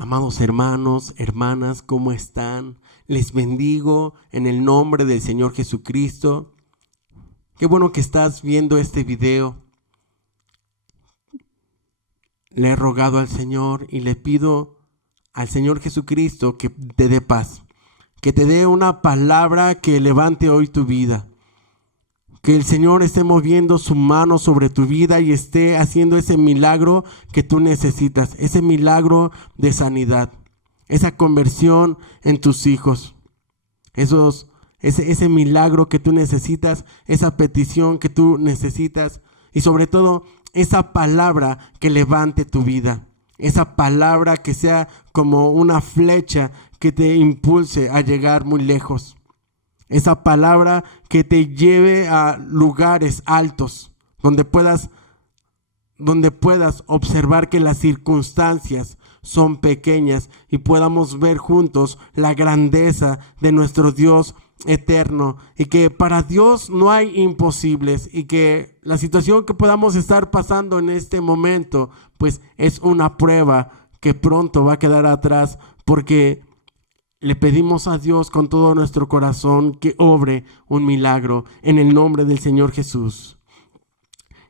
Amados hermanos, hermanas, ¿cómo están? Les bendigo en el nombre del Señor Jesucristo. Qué bueno que estás viendo este video. Le he rogado al Señor y le pido al Señor Jesucristo que te dé paz, que te dé una palabra que levante hoy tu vida. Que el Señor esté moviendo su mano sobre tu vida y esté haciendo ese milagro que tú necesitas, ese milagro de sanidad, esa conversión en tus hijos, ese milagro que tú necesitas, esa petición que tú necesitas y sobre todo esa palabra que levante tu vida, esa palabra que sea como una flecha que te impulse a llegar muy lejos. Esa palabra que te lleve a lugares altos, donde puedas observar que las circunstancias son pequeñas y podamos ver juntos la grandeza de nuestro Dios eterno y que para Dios no hay imposibles y que la situación que podamos estar pasando en este momento pues es una prueba que pronto va a quedar atrás porque le pedimos a Dios con todo nuestro corazón que obre un milagro en el nombre del Señor Jesús.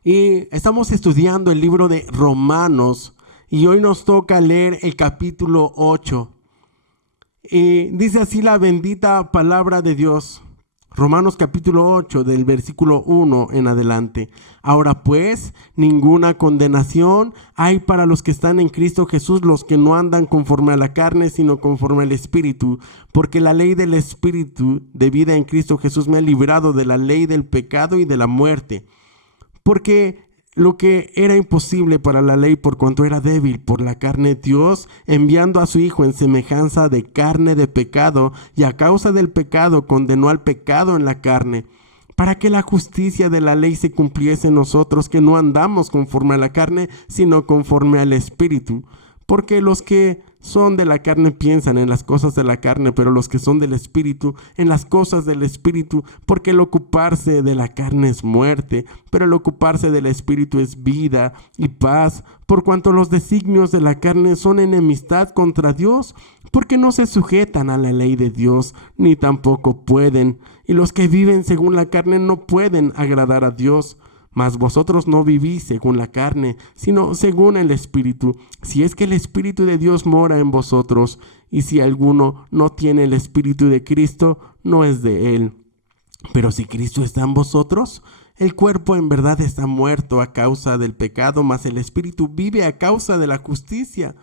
Y estamos estudiando el libro de Romanos y hoy nos toca leer el capítulo 8. Y dice así la bendita palabra de Dios. Romanos capítulo 8 del versículo 1 en adelante. Ahora pues, ninguna condenación hay para los que están en Cristo Jesús, los que no andan conforme a la carne, sino conforme al Espíritu. Porque la ley del Espíritu de vida en Cristo Jesús me ha librado de la ley del pecado y de la muerte. Porque lo que era imposible para la ley por cuanto era débil por la carne, Dios, enviando a su Hijo en semejanza de carne de pecado, y a causa del pecado condenó al pecado en la carne, para que la justicia de la ley se cumpliese en nosotros, que no andamos conforme a la carne, sino conforme al Espíritu. Porque los que son de la carne piensan en las cosas de la carne, pero los que son del Espíritu en las cosas del Espíritu, porque el ocuparse de la carne es muerte, pero el ocuparse del Espíritu es vida y paz, por cuanto los designios de la carne son enemistad contra Dios, porque no se sujetan a la ley de Dios, ni tampoco pueden, y los que viven según la carne no pueden agradar a Dios. Mas vosotros no vivís según la carne, sino según el Espíritu, si es que el Espíritu de Dios mora en vosotros, y si alguno no tiene el Espíritu de Cristo, no es de él. Pero si Cristo está en vosotros, el cuerpo en verdad está muerto a causa del pecado, mas el Espíritu vive a causa de la justicia.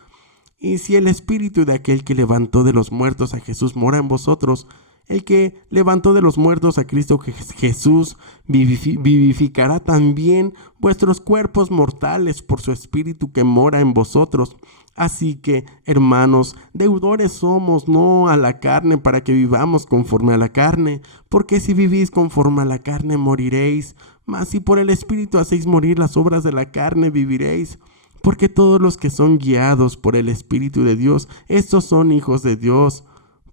Y si el Espíritu de aquel que levantó de los muertos a Jesús mora en vosotros, el que levantó de los muertos a Cristo Jesús vivificará también vuestros cuerpos mortales por su Espíritu que mora en vosotros. Así que, hermanos, deudores somos, no a la carne, para que vivamos conforme a la carne. Porque si vivís conforme a la carne, moriréis. Mas si por el Espíritu hacéis morir las obras de la carne, viviréis. Porque todos los que son guiados por el Espíritu de Dios, estos son hijos de Dios.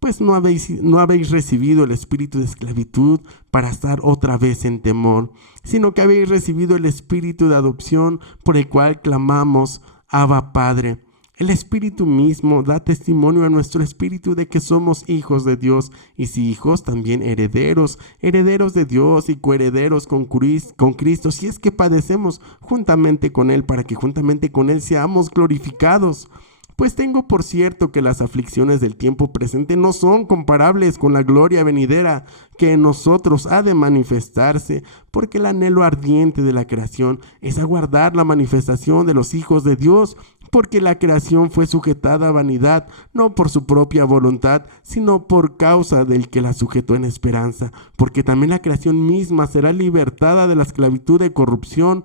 Pues no habéis recibido el espíritu de esclavitud para estar otra vez en temor, sino que habéis recibido el espíritu de adopción por el cual clamamos, Abba Padre. El Espíritu mismo da testimonio a nuestro espíritu de que somos hijos de Dios, y si hijos, también herederos, herederos de Dios y coherederos con Cristo, si es que padecemos juntamente con Él, para que juntamente con Él seamos glorificados. Pues tengo por cierto que las aflicciones del tiempo presente no son comparables con la gloria venidera que en nosotros ha de manifestarse, porque el anhelo ardiente de la creación es aguardar la manifestación de los hijos de Dios, porque la creación fue sujetada a vanidad, no por su propia voluntad, sino por causa del que la sujetó en esperanza, porque también la creación misma será libertada de la esclavitud de corrupción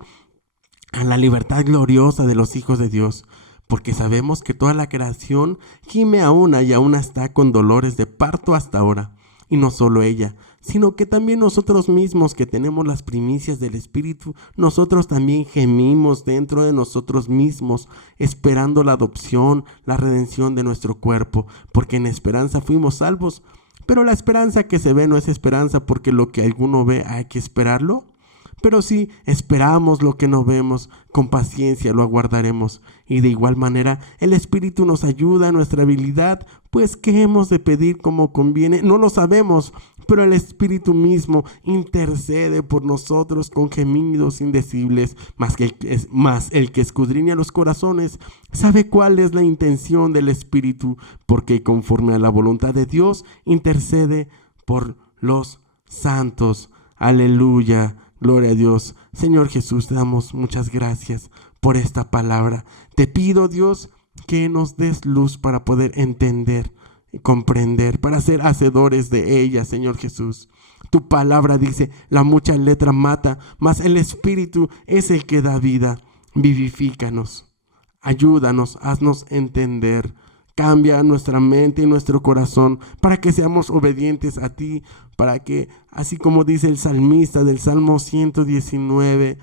a la libertad gloriosa de los hijos de Dios. Porque sabemos que toda la creación gime a una y aún está con dolores de parto hasta ahora. Y no solo ella, sino que también nosotros mismos que tenemos las primicias del Espíritu, nosotros también gemimos dentro de nosotros mismos, esperando la adopción, la redención de nuestro cuerpo, porque en esperanza fuimos salvos. Pero la esperanza que se ve no es esperanza, porque lo que alguno ve hay que esperarlo. Pero si esperamos lo que no vemos, con paciencia lo aguardaremos. Y de igual manera, el Espíritu nos ayuda a nuestra habilidad, pues ¿qué hemos de pedir como conviene? No lo sabemos, pero el Espíritu mismo intercede por nosotros con gemidos indecibles, más el que escudriña los corazones sabe cuál es la intención del Espíritu, porque conforme a la voluntad de Dios intercede por los santos. Aleluya, gloria a Dios. Señor Jesús, te damos muchas gracias por esta palabra. Te pido, Dios, que nos des luz para poder entender y comprender, para ser hacedores de ella, Señor Jesús. Tu palabra dice, la mucha letra mata, mas el Espíritu es el que da vida. Vivifícanos, ayúdanos, haznos entender. Cambia nuestra mente y nuestro corazón para que seamos obedientes a ti, para que, así como dice el salmista del Salmo 119,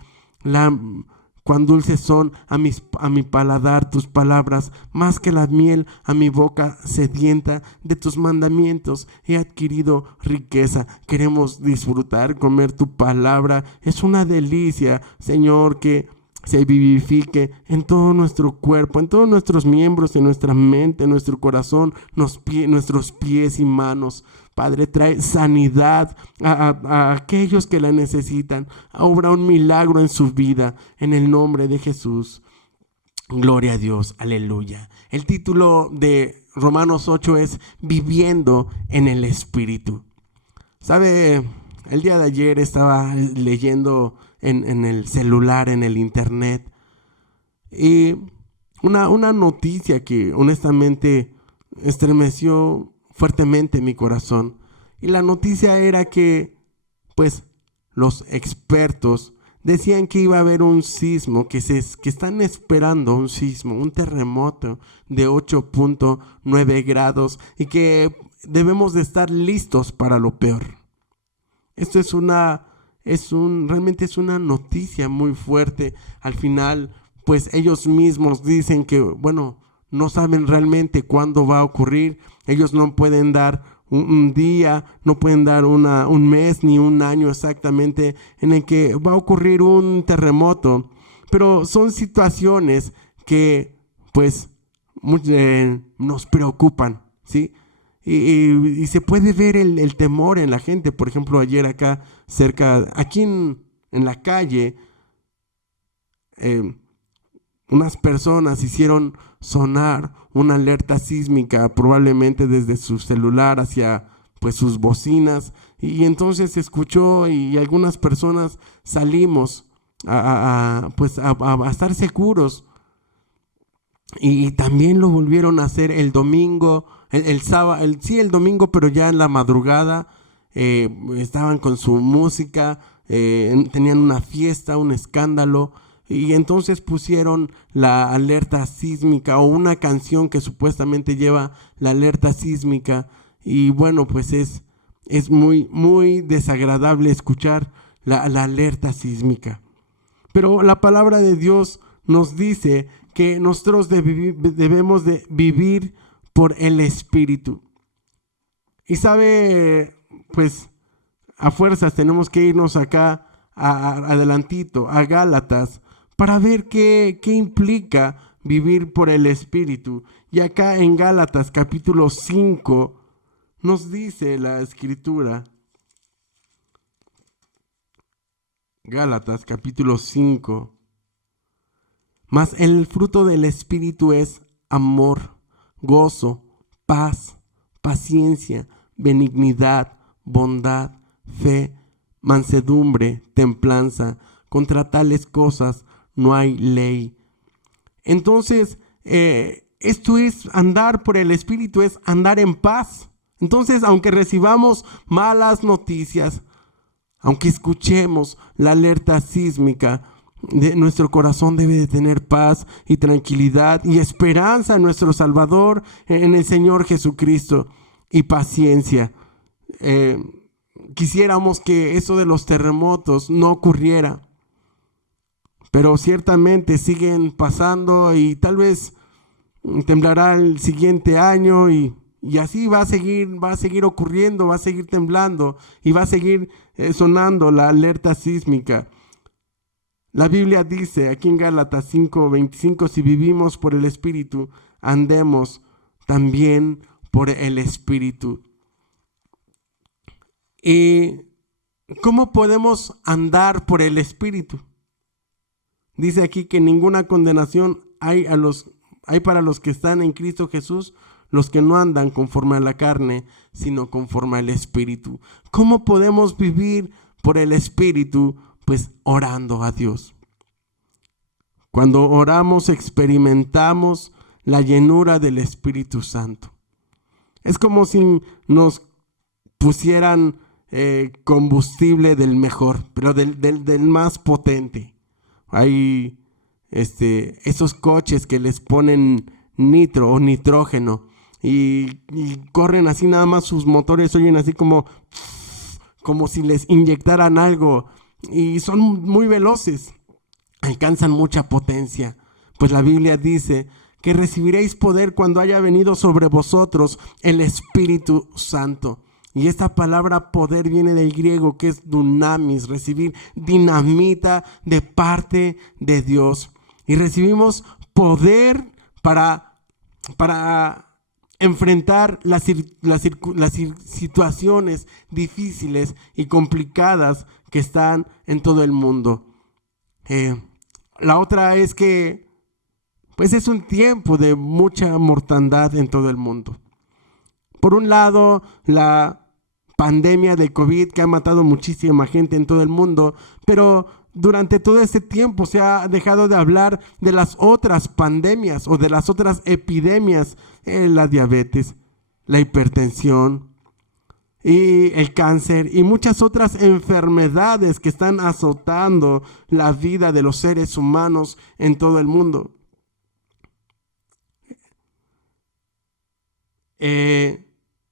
cuán dulces son a mi paladar tus palabras, más que la miel a mi boca sedienta. De tus mandamientos he adquirido riqueza. Queremos disfrutar, comer tu palabra. Es una delicia, Señor, que se vivifique en todo nuestro cuerpo, en todos nuestros miembros, en nuestra mente, en nuestro corazón, nuestros pies y manos. Padre, trae sanidad a aquellos que la necesitan. Obra un milagro en su vida, en el nombre de Jesús. Gloria a Dios, aleluya. El título de Romanos 8 es Viviendo en el Espíritu. ¿Sabe? El día de ayer estaba leyendo en el celular, en el internet, y una noticia que honestamente estremeció fuertemente mi corazón. Y la noticia era que, pues, los expertos decían que iba a haber un sismo, que están esperando un sismo, un terremoto de 8.9 grados y que debemos de estar listos para lo peor. Esto realmente es una noticia muy fuerte. Al final, pues ellos mismos dicen que, bueno, no saben realmente cuándo va a ocurrir. Ellos no pueden dar un día, no pueden dar un mes ni un año exactamente en el que va a ocurrir un terremoto. Pero son situaciones que, pues, nos preocupan, ¿sí? Y se puede ver el temor en la gente. Por ejemplo, ayer aquí en la calle, unas personas hicieron sonar una alerta sísmica, probablemente desde su celular hacia, pues, sus bocinas, y entonces se escuchó y algunas personas salimos a estar seguros. Y también lo volvieron a hacer el domingo, el sábado, el domingo, pero ya en la madrugada. Estaban con su música, tenían una fiesta, un escándalo, y entonces pusieron la alerta sísmica o una canción que supuestamente lleva la alerta sísmica. Y bueno, pues es muy, muy desagradable escuchar la alerta sísmica. Pero la palabra de Dios nos dice que nosotros debemos de vivir por el Espíritu. Y sabe, pues a fuerzas tenemos que irnos acá adelantito a Gálatas para ver qué implica vivir por el Espíritu. Y acá en Gálatas capítulo 5 nos dice la Escritura. Gálatas capítulo 5. Mas el fruto del Espíritu es amor, gozo, paz, paciencia, benignidad, bondad, fe, mansedumbre, templanza. Contra tales cosas no hay ley. Entonces, esto es andar por el Espíritu, es andar en paz. Entonces, aunque recibamos malas noticias, aunque escuchemos la alerta sísmica, nuestro corazón debe de tener paz y tranquilidad y esperanza en nuestro Salvador, en el Señor Jesucristo, y paciencia. Quisiéramos que eso de los terremotos no ocurriera, pero ciertamente siguen pasando y tal vez temblará el siguiente año y así va a seguir ocurriendo, va a seguir temblando y va a seguir sonando la alerta sísmica. La Biblia dice aquí en Gálatas 5:25, si vivimos por el Espíritu, andemos también por el Espíritu. ¿Y cómo podemos andar por el Espíritu? Dice aquí que ninguna condenación hay para los que están en Cristo Jesús, los que no andan conforme a la carne, sino conforme al Espíritu. ¿Cómo podemos vivir por el Espíritu? Pues orando a Dios. Cuando oramos experimentamos la llenura del Espíritu Santo. Es como si nos pusieran combustible del mejor, pero del más potente. Hay esos coches que les ponen nitro o nitrógeno y corren así, nada más sus motores oyen así como si les inyectaran algo, y son muy veloces, alcanzan mucha potencia. Pues la Biblia dice que recibiréis poder cuando haya venido sobre vosotros el Espíritu Santo. Y esta palabra poder viene del griego, que es dunamis, recibir dinamita de parte de Dios. Y recibimos poder para enfrentar las situaciones difíciles y complicadas que están en todo el mundo. La otra es que pues es un tiempo de mucha mortandad en todo el mundo. Por un lado, la pandemia de COVID, que ha matado muchísima gente en todo el mundo, pero durante todo este tiempo se ha dejado de hablar de las otras pandemias o de las otras epidemias, la diabetes, la hipertensión y el cáncer y muchas otras enfermedades que están azotando la vida de los seres humanos en todo el mundo.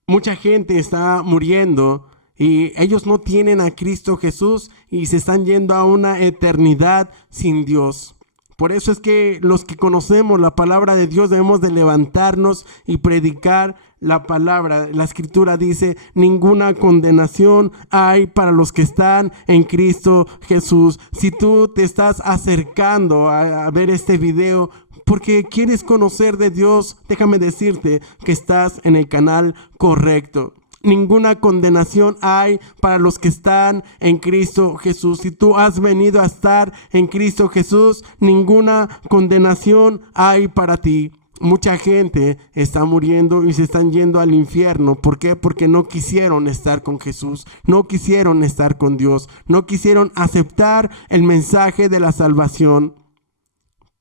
Mucha gente está muriendo y ellos no tienen a Cristo Jesús y se están yendo a una eternidad sin Dios. Por eso es que los que conocemos la palabra de Dios debemos de levantarnos y predicar la palabra. La Escritura dice: ninguna condenación hay para los que están en Cristo Jesús. Si tú te estás acercando a ver este video porque quieres conocer de Dios, déjame decirte que estás en el canal correcto. Ninguna condenación hay para los que están en Cristo Jesús. Si tú has venido a estar en Cristo Jesús, ninguna condenación hay para ti. Mucha gente está muriendo y se están yendo al infierno. ¿Por qué? Porque no quisieron estar con Jesús, no quisieron estar con Dios, no quisieron aceptar el mensaje de la salvación.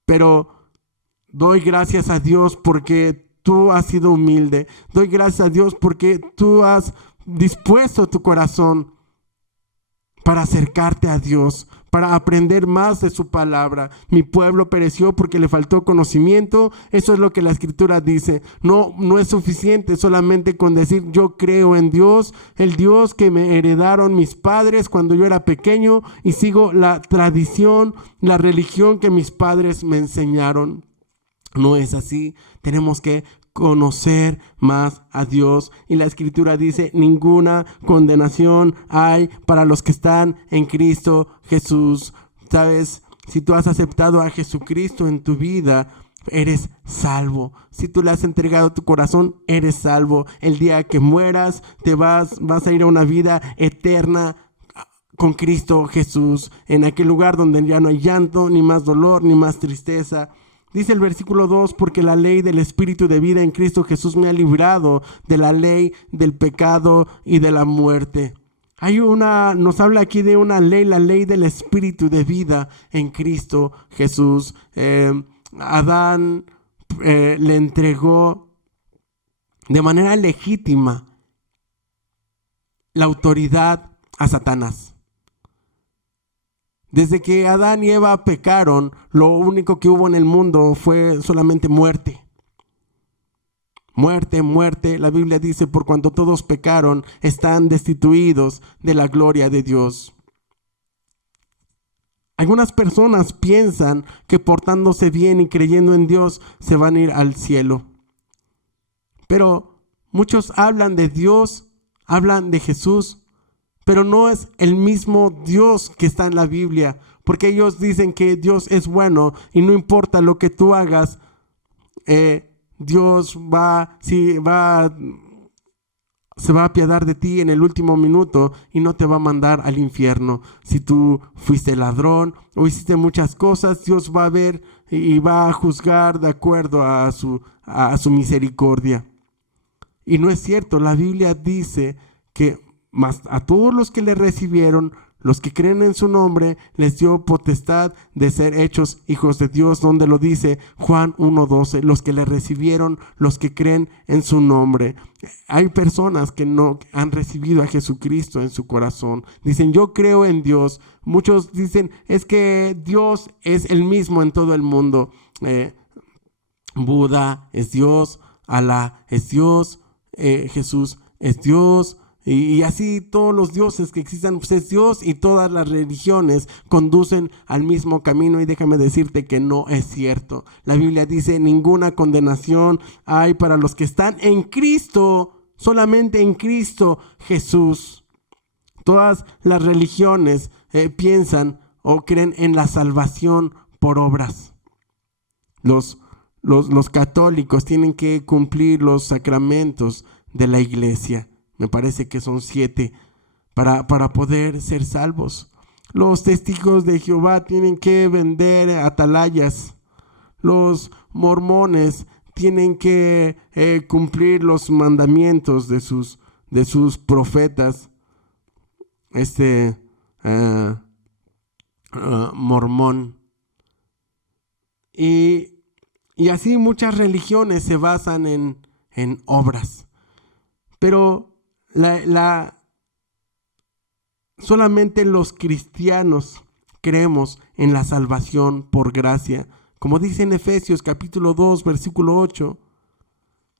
Pero doy gracias a Dios porque tú has sido humilde. Doy gracias a Dios porque tú has dispuesto tu corazón para acercarte a Dios, para aprender más de su palabra. Mi pueblo pereció porque le faltó conocimiento. Eso es lo que la Escritura dice. No es suficiente solamente con decir yo creo en Dios, el Dios que me heredaron mis padres cuando yo era pequeño, y sigo la tradición, la religión que mis padres me enseñaron. No es así. Tenemos que conocer más a Dios. Y la Escritura dice: ninguna condenación hay para los que están en Cristo Jesús. ¿Sabes? Si tú has aceptado a Jesucristo en tu vida, eres salvo. Si tú le has entregado tu corazón, eres salvo. El día que mueras, vas a ir a una vida eterna con Cristo Jesús, en aquel lugar donde ya no hay llanto, ni más dolor, ni más tristeza. Dice el versículo 2, porque la ley del Espíritu de vida en Cristo Jesús me ha librado de la ley del pecado y de la muerte. Nos habla aquí de una ley, la ley del Espíritu de vida en Cristo Jesús. Adán le entregó de manera legítima la autoridad a Satanás. Desde que Adán y Eva pecaron, lo único que hubo en el mundo fue solamente muerte. Muerte, muerte. La Biblia dice: por cuanto todos pecaron, están destituidos de la gloria de Dios. Algunas personas piensan que portándose bien y creyendo en Dios se van a ir al cielo. Pero muchos hablan de Dios, hablan de Jesús, pero no es el mismo Dios que está en la Biblia. porque ellos dicen que Dios es bueno y no importa lo que tú hagas, Dios se va a apiadar de ti en el último minuto y no te va a mandar al infierno. Si tú fuiste ladrón o hiciste muchas cosas, Dios va a ver y va a juzgar de acuerdo a su misericordia. Y no es cierto, la Biblia dice que mas a todos los que le recibieron, los que creen en su nombre, les dio potestad de ser hechos hijos de Dios, donde lo dice Juan 1:12, los que le recibieron, los que creen en su nombre. Hay personas que no han recibido a Jesucristo en su corazón. Dicen, yo creo en Dios. Muchos dicen, es que Dios es el mismo en todo el mundo. Buda es Dios, Alá es Dios, Jesús es Dios. Y así todos los dioses que existan, pues es Dios, y todas las religiones conducen al mismo camino. Y déjame decirte que no es cierto. La Biblia dice, ninguna condenación hay para los que están en Cristo, solamente en Cristo Jesús. Todas las religiones piensan o creen en la salvación por obras. Los católicos tienen que cumplir los sacramentos de la iglesia. Me parece que son 7 para poder ser salvos. Los testigos de Jehová tienen que vender atalayas. Los mormones tienen que cumplir los mandamientos de sus profetas. Mormón. Y así muchas religiones se basan en obras. Pero solamente los cristianos creemos en la salvación por gracia. Como dice en Efesios capítulo 2, versículo 8.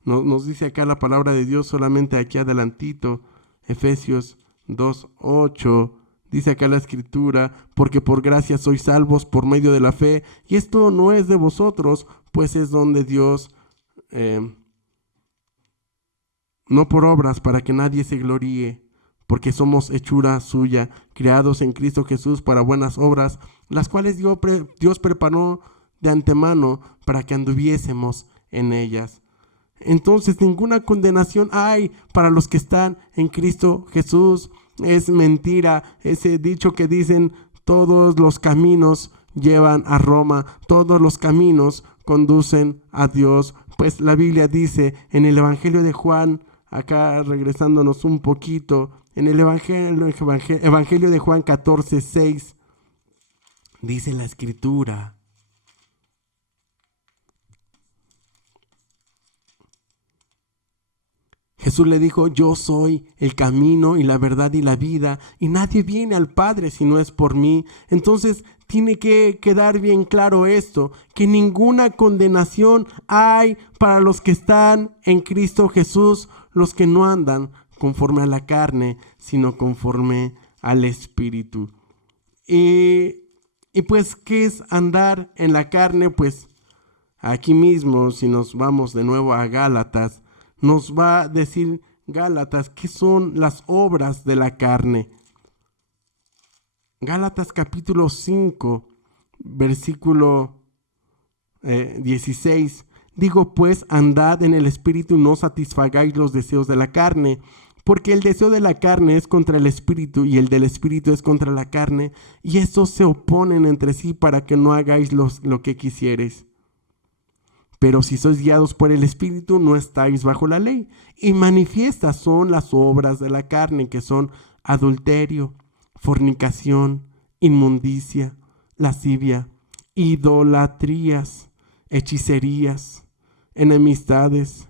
Nos dice acá la palabra de Dios solamente aquí adelantito. Efesios 2, 8. Dice acá la escritura, porque por gracia sois salvos por medio de la fe. Y esto no es de vosotros, pues es don de Dios, no por obras, para que nadie se gloríe, porque somos hechura suya, creados en Cristo Jesús para buenas obras, las cuales Dios preparó de antemano para que anduviésemos en ellas. Entonces ninguna condenación hay para los que están en Cristo Jesús. Es mentira ese dicho que dicen, todos los caminos llevan a Roma, todos los caminos conducen a Dios. Pues la Biblia dice en el Evangelio de Juan, acá regresándonos un poquito, en el Evangelio de Juan 14:6, dice la escritura: Jesús le dijo, yo soy el camino y la verdad y la vida, y nadie viene al Padre si no es por mí. Entonces tiene que quedar bien claro esto, que ninguna condenación hay para los que están en Cristo Jesús, los que no andan conforme a la carne, sino conforme al Espíritu. Y pues, ¿qué es andar en la carne? Pues aquí mismo, si nos vamos de nuevo a Gálatas, nos va a decir Gálatas qué son las obras de la carne. Gálatas capítulo 5, versículo 16. Digo pues, andad en el Espíritu, no satisfagáis los deseos de la carne, porque el deseo de la carne es contra el Espíritu y el del Espíritu es contra la carne, y estos se oponen entre sí para que no hagáis lo que quisiereis. Pero si sois guiados por el Espíritu, no estáis bajo la ley. Y manifiestas son las obras de la carne, que son adulterio, fornicación, inmundicia, lascivia, idolatrías, hechicerías, enemistades,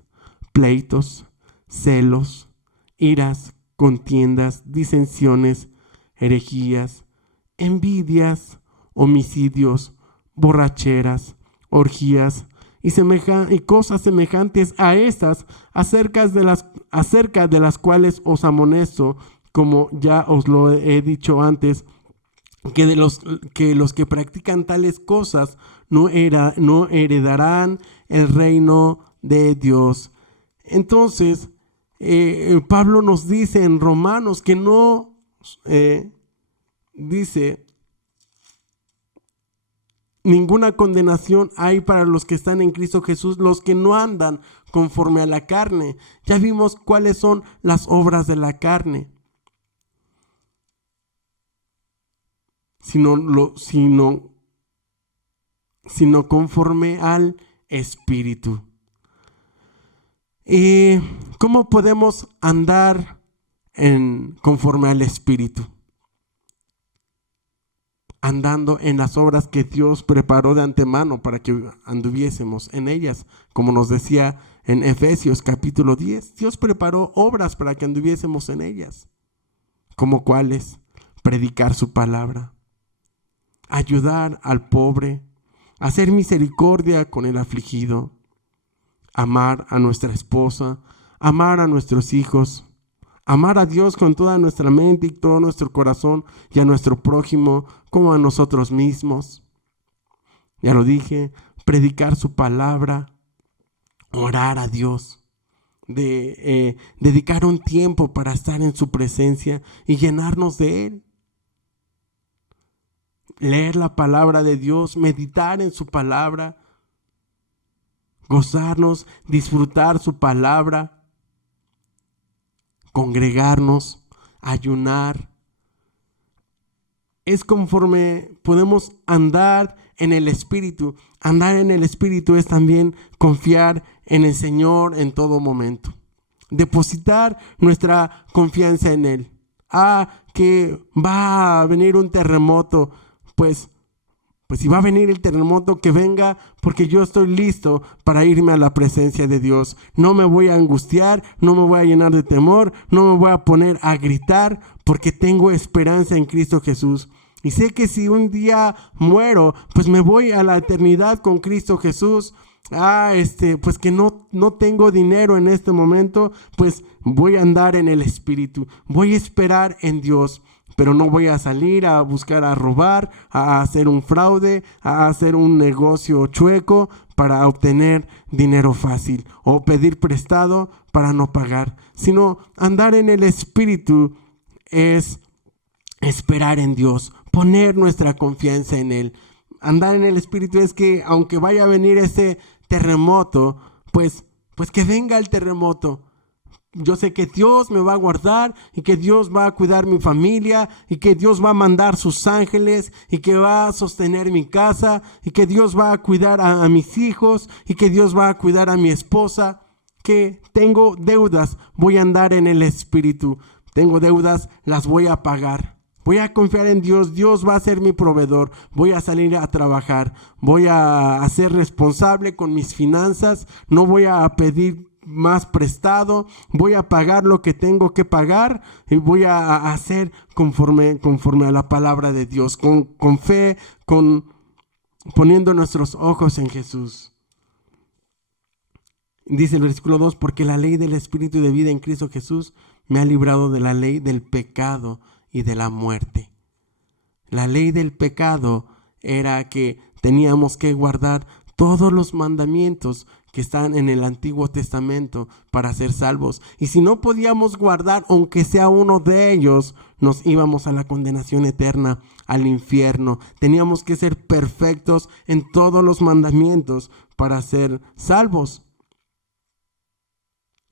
pleitos, celos, iras, contiendas, disensiones, herejías, envidias, homicidios, borracheras, orgías, y cosas semejantes a estas, acerca de las cuales os amonesto, como ya os lo he dicho antes, que los que practican tales cosas no heredarán el reino de Dios. Entonces, Pablo nos dice en Romanos que no, dice ninguna condenación hay para los que están en Cristo Jesús, los que no andan conforme a la carne. Ya vimos cuáles son las obras de la carne, sino conforme al Espíritu. ¿Y cómo podemos andar conforme al Espíritu? Andando en las obras que Dios preparó de antemano para que anduviésemos en ellas. Como nos decía en Efesios capítulo 10, Dios preparó obras para que anduviésemos en ellas. ¿Como cuáles? Predicar su palabra, ayudar al pobre, hacer misericordia con el afligido, amar a nuestra esposa, amar a nuestros hijos, amar a Dios con toda nuestra mente y todo nuestro corazón, y a nuestro prójimo como a nosotros mismos. Ya lo dije, predicar su palabra, orar a Dios, dedicar un tiempo para estar en su presencia y llenarnos de Él. Leer la palabra de Dios, meditar en su palabra, gozarnos, disfrutar su palabra, congregarnos, ayunar. Es conforme podemos andar en el Espíritu. Andar en el Espíritu es también confiar en el Señor en todo momento. Depositar nuestra confianza en Él. Que va a venir un terremoto, pues si va a venir el terremoto, que venga, porque yo estoy listo para irme a la presencia de Dios. No me voy a angustiar, no me voy a llenar de temor, no me voy a poner a gritar, porque tengo esperanza en Cristo Jesús. Y sé que si un día muero, pues me voy a la eternidad con Cristo Jesús. Pues que no tengo dinero en este momento, pues voy a andar en el Espíritu. Voy a esperar en Dios. Pero no voy a salir a buscar a robar, a hacer un fraude, a hacer un negocio chueco para obtener dinero fácil o pedir prestado para no pagar. Sino andar en el Espíritu es esperar en Dios, poner nuestra confianza en Él. Andar en el Espíritu es que aunque vaya a venir ese terremoto, pues que venga el terremoto. Yo sé que Dios me va a guardar y que Dios va a cuidar mi familia y que Dios va a mandar sus ángeles y que va a sostener mi casa y que Dios va a cuidar a mis hijos y que Dios va a cuidar a mi esposa. Que tengo deudas, voy a andar en el Espíritu. Tengo deudas, las voy a pagar. Voy a confiar en Dios, Dios va a ser mi proveedor. Voy a salir a trabajar, voy a ser responsable con mis finanzas, no voy a pedir más prestado, voy a pagar lo que tengo que pagar y voy a hacer conforme a la palabra de Dios, con fe, poniendo nuestros ojos en Jesús. Dice el versículo 2, porque la ley del Espíritu de vida en Cristo Jesús me ha librado de la ley del pecado y de la muerte. La ley del pecado era que teníamos que guardar todos los mandamientos que están en el Antiguo Testamento para ser salvos. Y si no podíamos guardar, aunque sea uno de ellos, nos íbamos a la condenación eterna, al infierno. Teníamos que ser perfectos en todos los mandamientos para ser salvos.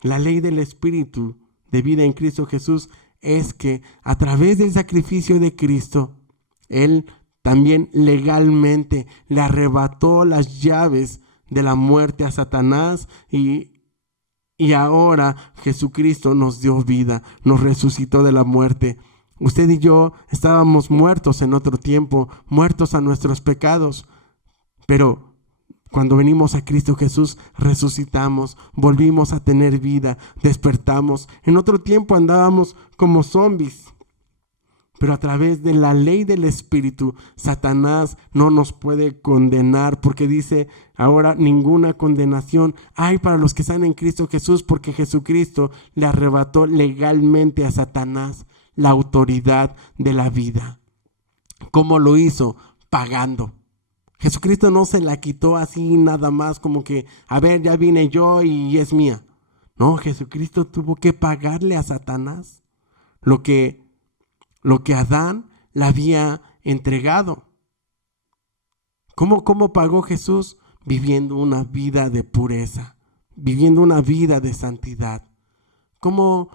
La ley del Espíritu de vida en Cristo Jesús es que a través del sacrificio de Cristo, Él también legalmente le arrebató las llaves de la muerte a Satanás y ahora Jesucristo nos dio vida, nos resucitó de la muerte. Usted y yo estábamos muertos en otro tiempo, muertos a nuestros pecados, pero cuando venimos a Cristo Jesús, resucitamos, volvimos a tener vida, despertamos. En otro tiempo andábamos como zombies, pero a través de la ley del Espíritu, Satanás no nos puede condenar, porque dice ahora ninguna condenación hay para los que están en Cristo Jesús, porque Jesucristo le arrebató legalmente a Satanás la autoridad de la vida. ¿Cómo lo hizo? Pagando. Jesucristo no se la quitó así nada más como que, a ver, ya vine yo y es mía. No, Jesucristo tuvo que pagarle a Satanás lo que Adán le había entregado. ¿Cómo pagó Jesús? Viviendo una vida de pureza, viviendo una vida de santidad. ¿Cómo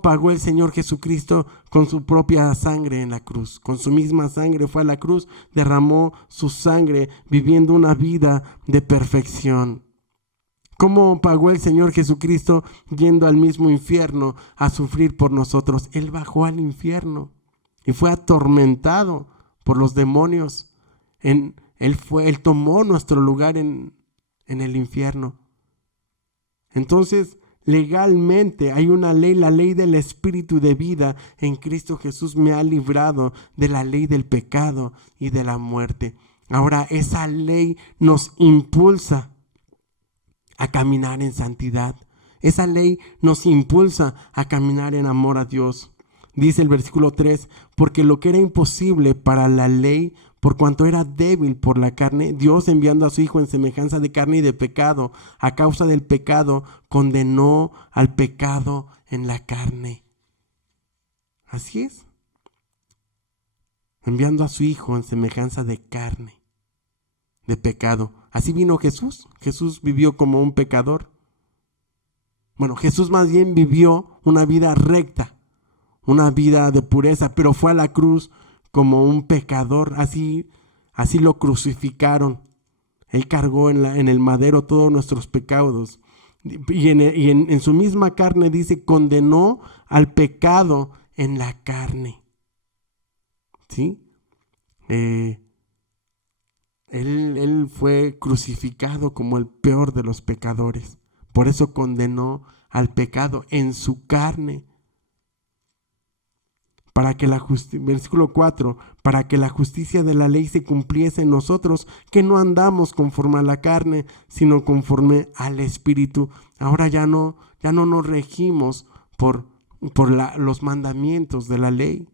pagó el Señor Jesucristo? Con su propia sangre en la cruz. Con su misma sangre fue a la cruz, derramó su sangre, viviendo una vida de perfección. ¿Cómo pagó el Señor Jesucristo yendo al mismo infierno a sufrir por nosotros? Él bajó al infierno y fue atormentado por los demonios. Él tomó nuestro lugar en el infierno. Entonces, legalmente hay una ley, la ley del Espíritu de vida en Cristo Jesús me ha librado de la ley del pecado y de la muerte. Ahora esa ley nos impulsa a caminar en santidad. Esa ley nos impulsa a caminar en amor a Dios. Dice el versículo 3, porque lo que era imposible para la ley, por cuanto era débil por la carne, Dios enviando a su Hijo en semejanza de carne y de pecado, a causa del pecado, condenó al pecado en la carne. Así es. Enviando a su Hijo en semejanza de carne, de pecado. Así vino Jesús. Jesús vivió como un pecador. Bueno, Jesús más bien vivió una vida recta, una vida de pureza, pero fue a la cruz como un pecador. Así lo crucificaron. Él cargó en el madero todos nuestros pecados. Y en su misma carne dice, condenó al pecado en la carne. ¿Sí? Él fue crucificado como el peor de los pecadores. Por eso condenó al pecado en su carne. Versículo 4, para que la justicia de la ley se cumpliese en nosotros, que no andamos conforme a la carne, sino conforme al Espíritu. Ahora ya no nos regimos por los mandamientos de la ley.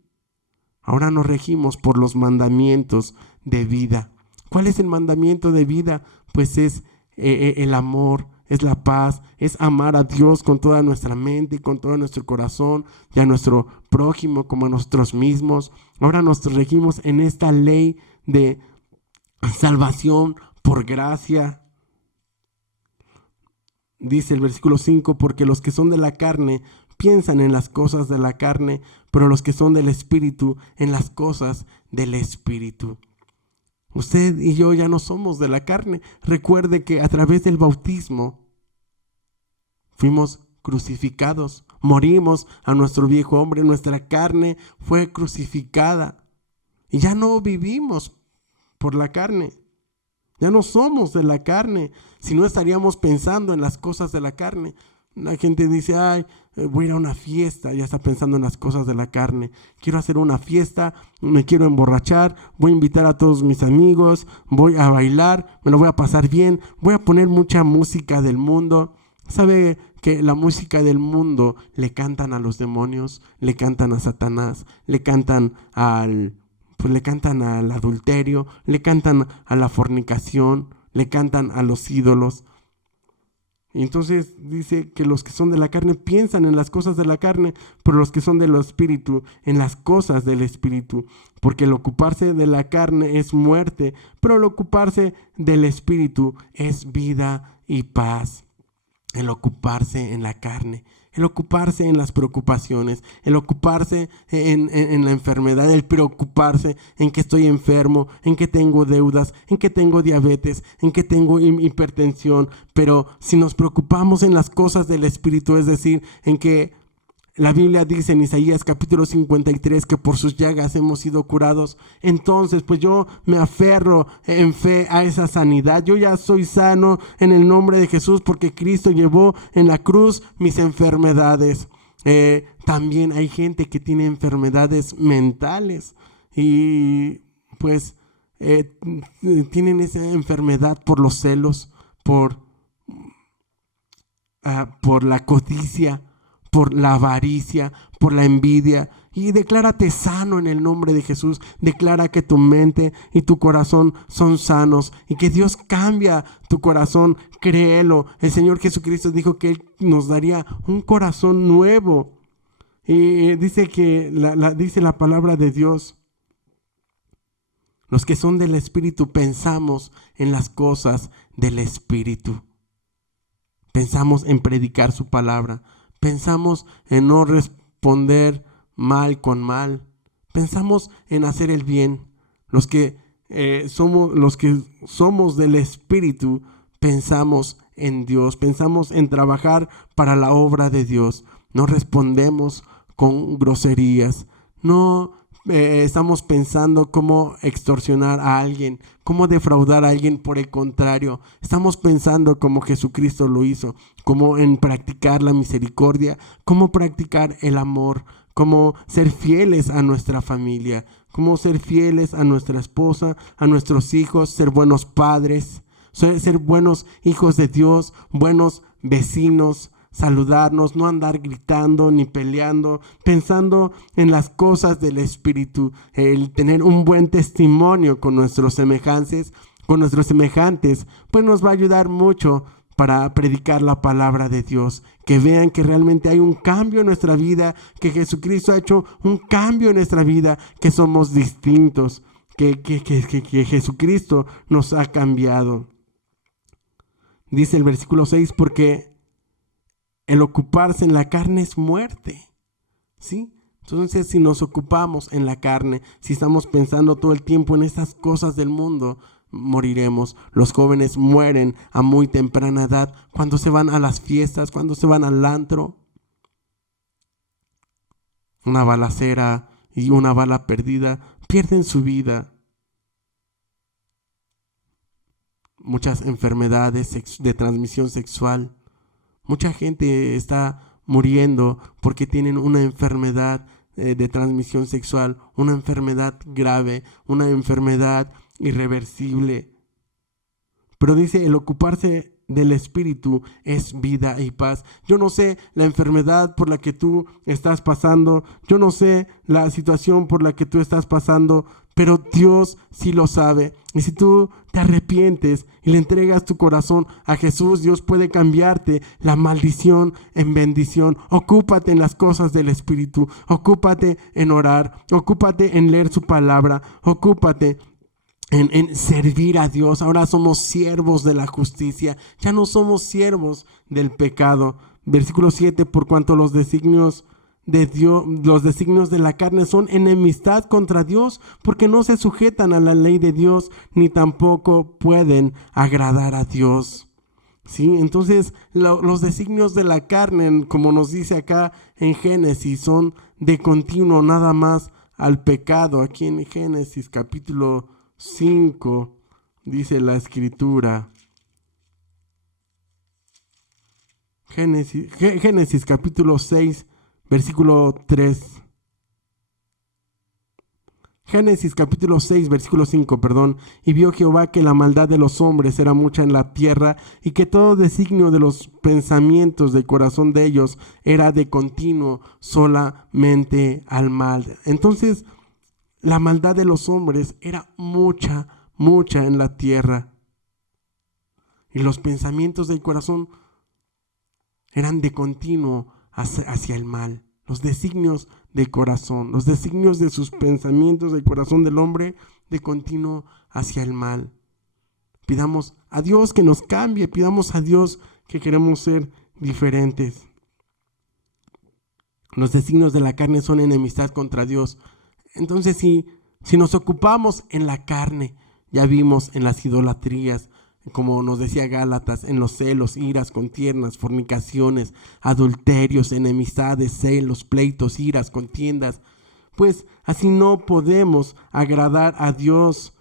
Ahora nos regimos por los mandamientos de vida. ¿Cuál es el mandamiento de vida? Pues es el amor, es la paz, es amar a Dios con toda nuestra mente y con todo nuestro corazón, y a nuestro prójimo como a nosotros mismos. Ahora nos regimos en esta ley de salvación por gracia. Dice el versículo 5, porque los que son de la carne piensan en las cosas de la carne, pero los que son del Espíritu en las cosas del Espíritu. Usted y yo ya no somos de la carne. Recuerde que a través del bautismo fuimos crucificados, morimos a nuestro viejo hombre, nuestra carne fue crucificada y ya no vivimos por la carne. Ya no somos de la carne, si no estaríamos pensando en las cosas de la carne. La gente dice, voy a ir a una fiesta, ya está pensando en las cosas de la carne. Quiero hacer una fiesta, me quiero emborrachar, voy a invitar a todos mis amigos, voy a bailar, me lo voy a pasar bien, voy a poner mucha música del mundo. ¿Sabe que la música del mundo le cantan a los demonios, le cantan a Satanás, le cantan al adulterio, le cantan a la fornicación, le cantan a los ídolos? Entonces dice que los que son de la carne piensan en las cosas de la carne, pero los que son del Espíritu en las cosas del Espíritu. Porque el ocuparse de la carne es muerte, pero el ocuparse del Espíritu es vida y paz. El ocuparse en la carne, el ocuparse en las preocupaciones, el ocuparse en la enfermedad, el preocuparse en que estoy enfermo, en que tengo deudas, en que tengo diabetes, en que tengo hipertensión. Pero si nos preocupamos en las cosas del Espíritu, es decir, en que la Biblia dice en Isaías capítulo 53 que por sus llagas hemos sido curados, entonces pues yo me aferro en fe a esa sanidad. Yo ya soy sano en el nombre de Jesús porque Cristo llevó en la cruz mis enfermedades. También hay gente que tiene enfermedades mentales y pues tienen esa enfermedad por los celos, por la codicia, por la avaricia, por la envidia. Y declárate sano en el nombre de Jesús. Declara que tu mente y tu corazón son sanos y que Dios cambia tu corazón. Créelo. El Señor Jesucristo dijo que Él nos daría un corazón nuevo. Y dice que dice la palabra de Dios. Los que son del Espíritu pensamos en las cosas del Espíritu. Pensamos en predicar su palabra. Pensamos en no responder mal con mal. Pensamos en hacer el bien. Los que somos del Espíritu, pensamos en Dios, pensamos en trabajar para la obra de Dios. No respondemos con groserías. No estamos pensando cómo extorsionar a alguien, cómo defraudar a alguien. Por el contrario, estamos pensando como Jesucristo lo hizo, cómo en practicar la misericordia, cómo practicar el amor, cómo ser fieles a nuestra familia, cómo ser fieles a nuestra esposa, a nuestros hijos, ser buenos padres, ser buenos hijos de Dios, buenos vecinos, saludarnos, no andar gritando ni peleando, pensando en las cosas del Espíritu, el tener un buen testimonio con nuestros semejantes, pues nos va a ayudar mucho para predicar la palabra de Dios, que vean que realmente hay un cambio en nuestra vida, que Jesucristo ha hecho un cambio en nuestra vida, que somos distintos, que Jesucristo nos ha cambiado. Dice el versículo 6, porque el ocuparse en la carne es muerte, ¿sí? Entonces, si nos ocupamos en la carne, si estamos pensando todo el tiempo en estas cosas del mundo, moriremos. Los jóvenes mueren a muy temprana edad, cuando se van a las fiestas, cuando se van al antro. Una balacera y una bala perdida, pierden su vida. Muchas enfermedades de transmisión sexual. Mucha gente está muriendo porque tienen una enfermedad de transmisión sexual, una enfermedad grave, una enfermedad irreversible. Pero dice, el ocuparse del Espíritu es vida y paz. Yo no sé la enfermedad por la que tú estás pasando, yo no sé la situación por la que tú estás pasando, pero Dios sí lo sabe. Y si tú te arrepientes y le entregas tu corazón a Jesús, Dios puede cambiarte la maldición en bendición. Ocúpate en las cosas del Espíritu, ocúpate en orar, ocúpate en leer su palabra, ocúpate en servir a Dios. Ahora somos siervos de la justicia, ya no somos siervos del pecado. Versículo 7, por cuanto los designios de Dios, los designios de la carne son enemistad contra Dios, porque no se sujetan a la ley de Dios, ni tampoco pueden agradar a Dios. ¿Sí? Entonces, los designios de la carne, como nos dice acá en Génesis, son de continuo nada más al pecado. Aquí en Génesis capítulo 5 dice la Escritura. Génesis capítulo 6 versículo 3. Génesis capítulo 6 versículo 5, y vio Jehová que la maldad de los hombres era mucha en la tierra, y que todo designio de los pensamientos del corazón de ellos era de continuo solamente al mal. Entonces, la maldad de los hombres era mucha en la tierra, y los pensamientos del corazón eran de continuo hacia el mal. Los designios del corazón, los designios de sus pensamientos del corazón del hombre, de continuo hacia el mal. Pidamos a Dios que nos cambie, pidamos a Dios que queremos ser diferentes. Los designios de la carne son enemistad contra Dios. Entonces, si nos ocupamos en la carne, ya vimos en las idolatrías, como nos decía Gálatas, en los celos, iras, contiendas, fornicaciones, adulterios, enemistades, celos, pleitos, iras, contiendas, pues así no podemos agradar a Dios.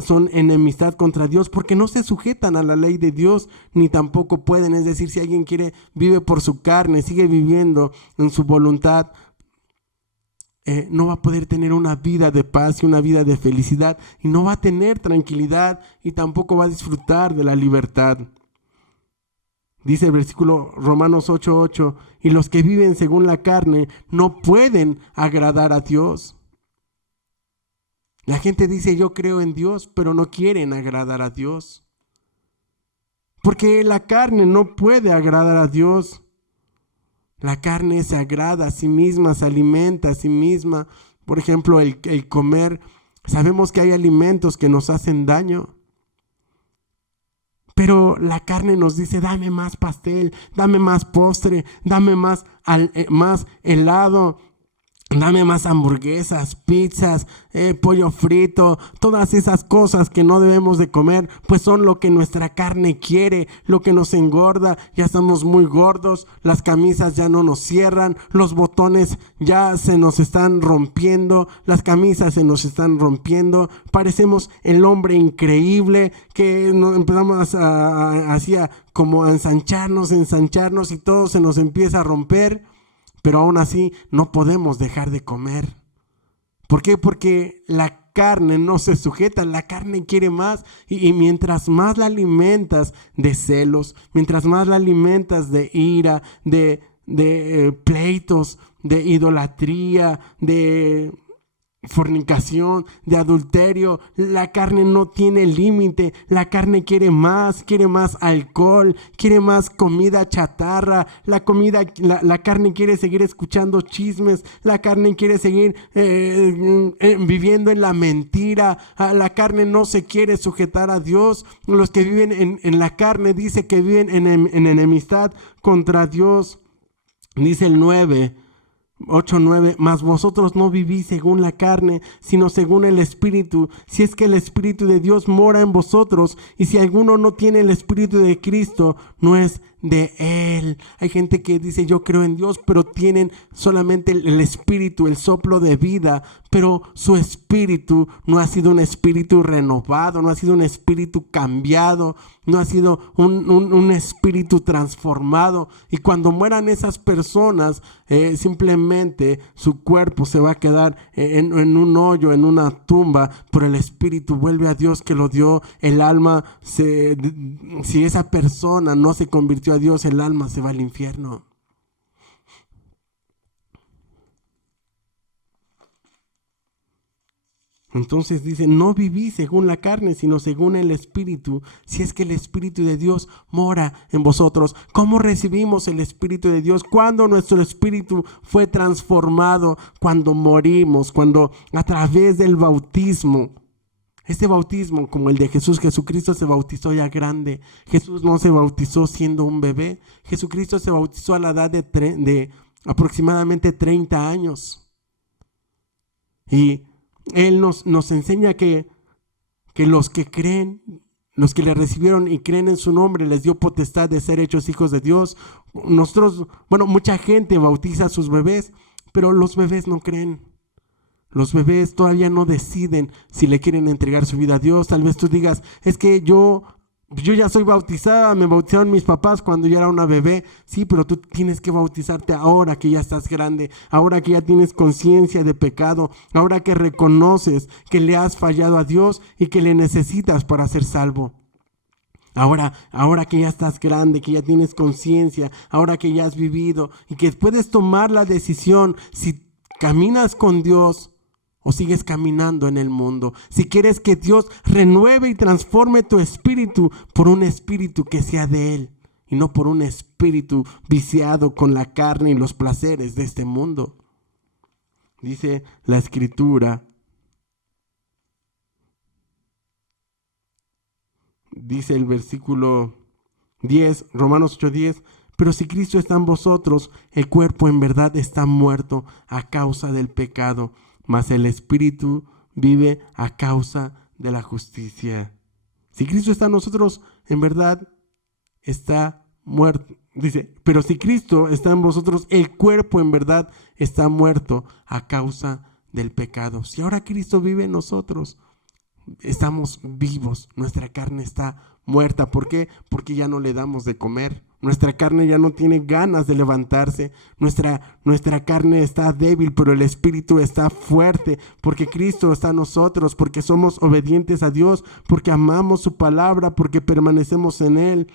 Son enemistad contra Dios porque no se sujetan a la ley de Dios, ni tampoco pueden. Es decir, si alguien vive por su carne, sigue viviendo en su voluntad, no va a poder tener una vida de paz y una vida de felicidad, y no va a tener tranquilidad, y tampoco va a disfrutar de la libertad. Dice el versículo Romanos 8:8, y los que viven según la carne no pueden agradar a Dios. La gente dice, yo creo en Dios, pero no quieren agradar a Dios, porque la carne no puede agradar a Dios. La carne se agrada a sí misma, se alimenta a sí misma. Por ejemplo, el comer Sabemos que hay alimentos que nos hacen daño. Pero la carne nos dice, dame más pastel, dame más postre, dame más helado, dame más hamburguesas, pizzas, pollo frito. Todas esas cosas que no debemos de comer, pues son lo que nuestra carne quiere, lo que nos engorda. Ya estamos muy gordos, las camisas ya no nos cierran, los botones ya se nos están rompiendo, las camisas se nos están rompiendo. Parecemos el hombre increíble que empezamos como a ensancharnos y todo se nos empieza a romper. Pero aún así no podemos dejar de comer. ¿Por qué? Porque la carne no se sujeta, la carne quiere más. Y mientras más la alimentas de celos, mientras más la alimentas de ira, de pleitos, de idolatría, de fornicación, de adulterio, la carne no tiene límite. La carne quiere más alcohol, quiere más comida chatarra. La carne quiere seguir escuchando chismes, la carne quiere seguir viviendo en la mentira. La carne no se quiere sujetar a Dios. Los que viven en la carne dice que viven en enemistad contra Dios. Dice el 8:9, mas vosotros no vivís según la carne, sino según el Espíritu, si es que el Espíritu de Dios mora en vosotros. Y si alguno no tiene el Espíritu de Cristo, no es de Él. Hay gente que dice, yo creo en Dios, pero tienen solamente el Espíritu, el soplo de vida, pero su espíritu no ha sido un espíritu renovado, no ha sido un espíritu cambiado, no ha sido un espíritu transformado. Y cuando mueran esas personas, simplemente su cuerpo se va a quedar en un hoyo, en una tumba, pero el espíritu vuelve a Dios que lo dio. El alma, si esa persona no se convirtió a Dios, el alma se va al infierno. Entonces dice, no viví según la carne, sino según el Espíritu, si es que el Espíritu de Dios mora en vosotros. ¿Cómo recibimos el Espíritu de Dios? Cuando nuestro espíritu fue transformado, cuando morimos, cuando a través del bautismo. Este bautismo, como el de Jesús, Jesucristo se bautizó ya grande. Jesús no se bautizó siendo un bebé. Jesucristo se bautizó a la edad de aproximadamente 30 años. Y Él nos enseña que los que creen, los que le recibieron y creen en su nombre, les dio potestad de ser hechos hijos de Dios. Mucha gente bautiza a sus bebés, pero los bebés no creen. Los bebés todavía no deciden si le quieren entregar su vida a Dios. Tal vez tú digas, es que yo ya soy bautizada, me bautizaron mis papás cuando yo era una bebé. Sí, pero tú tienes que bautizarte ahora que ya estás grande, ahora que ya tienes conciencia de pecado, ahora que reconoces que le has fallado a Dios y que le necesitas para ser salvo. Ahora que ya estás grande, que ya tienes conciencia, ahora que ya has vivido y que puedes tomar la decisión si caminas con Dios o sigues caminando en el mundo. Si quieres que Dios renueve y transforme tu espíritu por un espíritu que sea de Él y no por un espíritu viciado con la carne y los placeres de este mundo. Dice la Escritura, dice el versículo 10, Romanos 8:10, pero si Cristo está en vosotros, el cuerpo en verdad está muerto a causa del pecado, mas el espíritu vive a causa de la justicia. Si Cristo está en nosotros, en verdad está muerto. Dice, pero si Cristo está en vosotros, el cuerpo en verdad está muerto a causa del pecado. Si ahora Cristo vive en nosotros, estamos vivos, nuestra carne está muerta. ¿Por qué? Porque ya no le damos de comer. Nuestra carne ya no tiene ganas de levantarse. Nuestra carne está débil, pero el espíritu está fuerte, porque Cristo está en nosotros, porque somos obedientes a Dios, porque amamos su palabra, porque permanecemos en Él.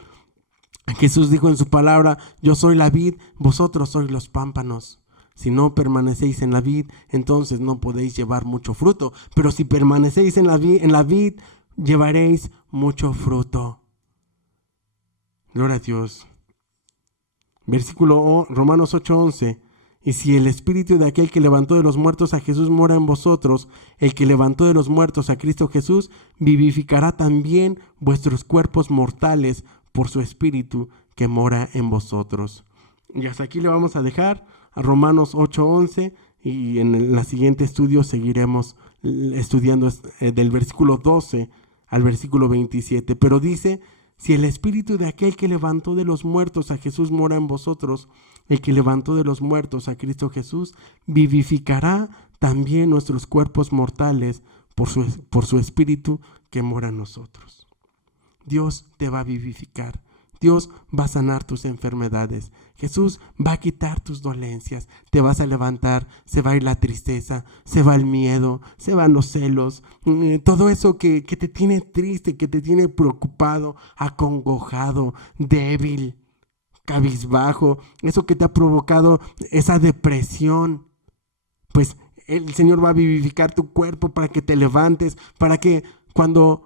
Jesús dijo en su palabra, yo soy la vid, vosotros sois los pámpanos. Si no permanecéis en la vid, entonces no podéis llevar mucho fruto. Pero si permanecéis en la vid, llevaréis mucho fruto. Gloria a Dios. Versículo Romanos 8:11. Y si el espíritu de aquel que levantó de los muertos a Jesús mora en vosotros, el que levantó de los muertos a Cristo Jesús vivificará también vuestros cuerpos mortales por su espíritu que mora en vosotros. Y hasta aquí le vamos a dejar a Romanos 8:11, y en el siguiente estudio seguiremos estudiando del versículo 12 al versículo 27. Pero dice: si el espíritu de aquel que levantó de los muertos a Jesús mora en vosotros, el que levantó de los muertos a Cristo Jesús vivificará también nuestros cuerpos mortales por su espíritu que mora en nosotros. Dios te va a vivificar. Dios va a sanar tus enfermedades. Jesús va a quitar tus dolencias. Te vas a levantar, se va a ir la tristeza, se va el miedo, se van los celos, todo eso que te tiene triste, que te tiene preocupado, acongojado, débil, cabizbajo, eso que te ha provocado esa depresión. Pues el Señor va a vivificar tu cuerpo para que te levantes, para que cuando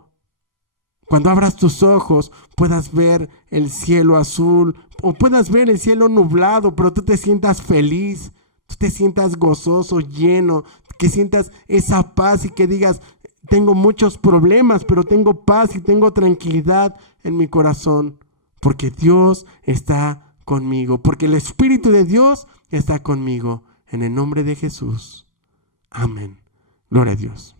abras tus ojos puedas ver el cielo azul o puedas ver el cielo nublado, pero tú te sientas feliz, tú te sientas gozoso, lleno, que sientas esa paz y que digas: tengo muchos problemas, pero tengo paz y tengo tranquilidad en mi corazón, porque Dios está conmigo, porque el Espíritu de Dios está conmigo. En el nombre de Jesús. Amén. Gloria a Dios.